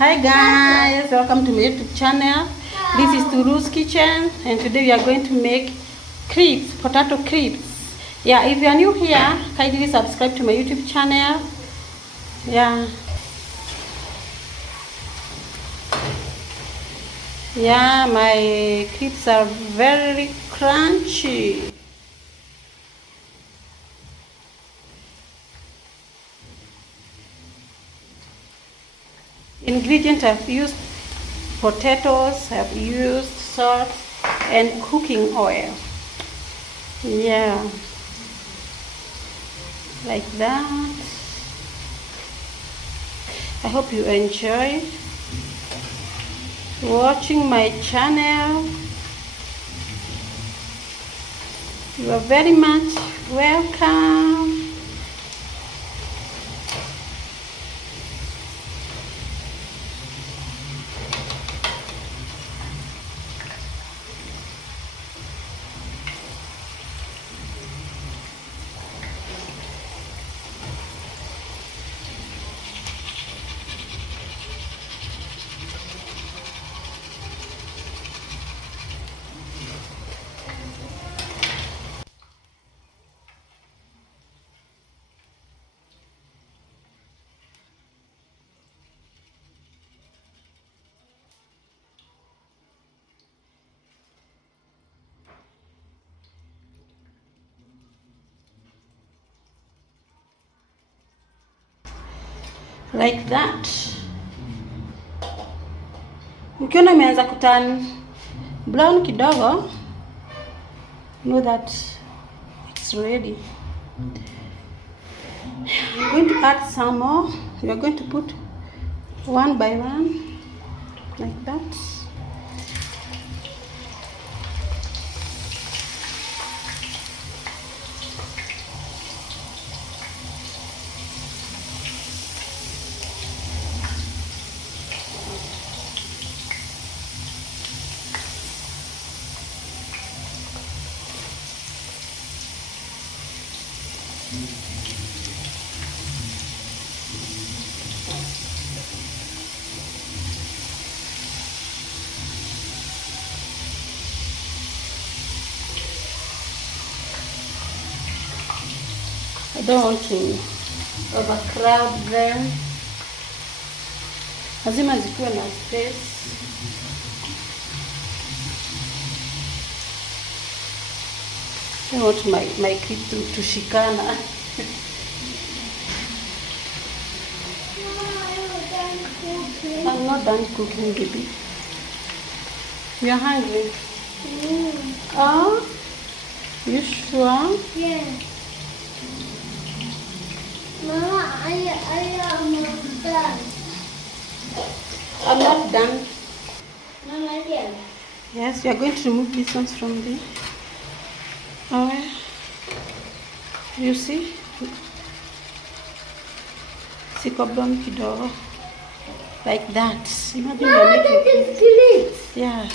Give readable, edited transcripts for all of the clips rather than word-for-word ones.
Hi guys, welcome to my YouTube channel. This is Turu's kitchen and today we are going to make crepes, potato crepes. Yeah, if you are new here, kindly subscribe to my YouTube channel. Yeah, my crepes are very crunchy. Ingredients I've used potatoes, I've used salt and cooking oil. Yeah, like that. I hope you enjoy watching my channel. You are very much welcome. Like that. Ukiona imeanza kuturn brown kidogo, know that it's ready. I'm going to add some more. We are going to put one by one, like that. I don't want to overcrowd them. Lazima zikuwe na space. I want my crepe to shikana. I'm not done cooking, baby. You're hungry? Oh, you sure? Yeah. Mama, I am not done. I'm not done. Mama, dear. Yes, you are going to remove these ones from the oil. You see? Siko brown kidogo. Like that. Imagine Mama, you're that making. is delete. Yeah.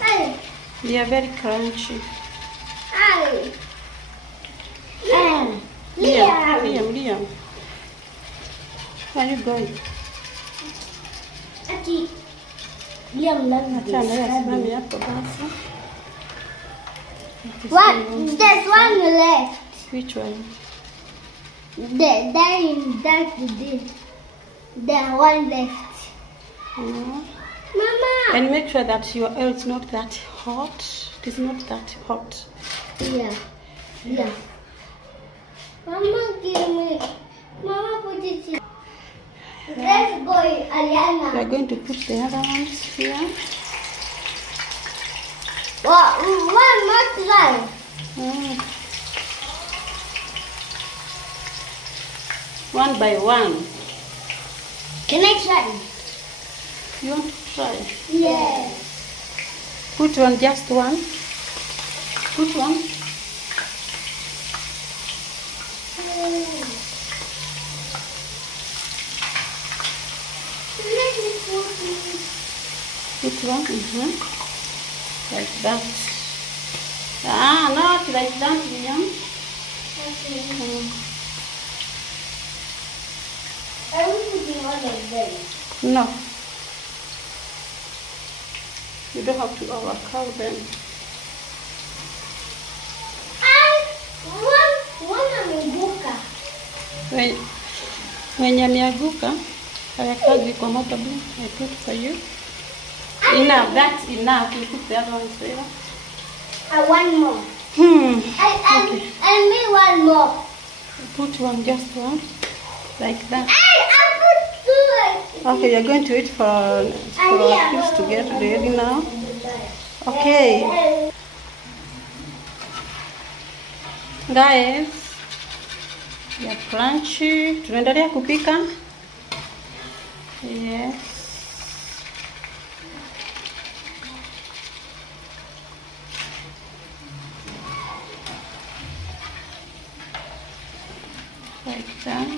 Hey, They are very crunchy. hey. Liam. Where are you going? Ati. Liam, Acha na yeye asimame hapo basi. What? There's one left. Which one? There one left. No. Mama. And make sure that your oil is not that hot. It is not that hot. Yeah. Mama, give me. Mama, put it in. Let's go, We Aliana. are going to put the other ones here. One more try. One by one. Can I try? You want to try? Yes. Put on just one. Put one. Put one. Like that. Not like that, Liam. Okay. putting all of them? No. You don't have to overcook them. One ameanguka. When yameanguka, hayakazi kwa moto blue. I put for you. Enough, that's enough. You put the other ones there. One more. Okay. And me one more. Put one, just one. Like that. I put two. Okay, you're going to wait for our cubes to get ready now. Okay. Guys, ya crunchy. Tunaendelea kupika. Yes. Like that.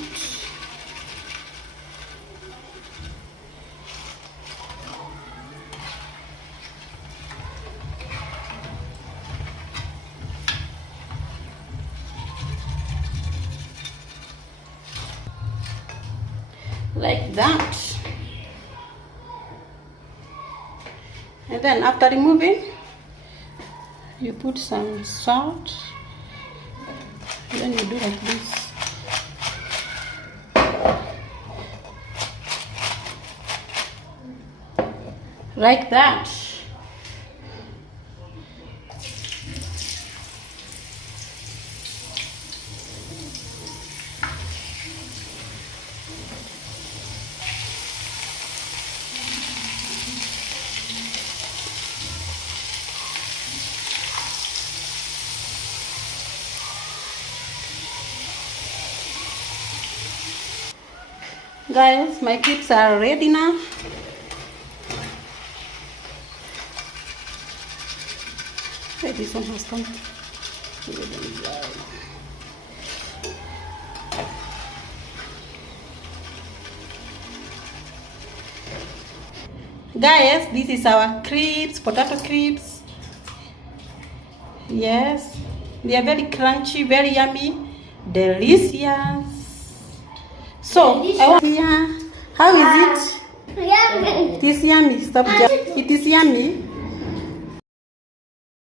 Like that. And then after removing, you put some salt. Then you do like this. Like that. Guys, my cakes are ready now. Hey, this one has come. Guys, this is our crisps, potato crisps. Yes, they are very crunchy, very yummy, delicious. So, I want, yeah, how is it? Yummy. It is yummy. Stop. It is yummy.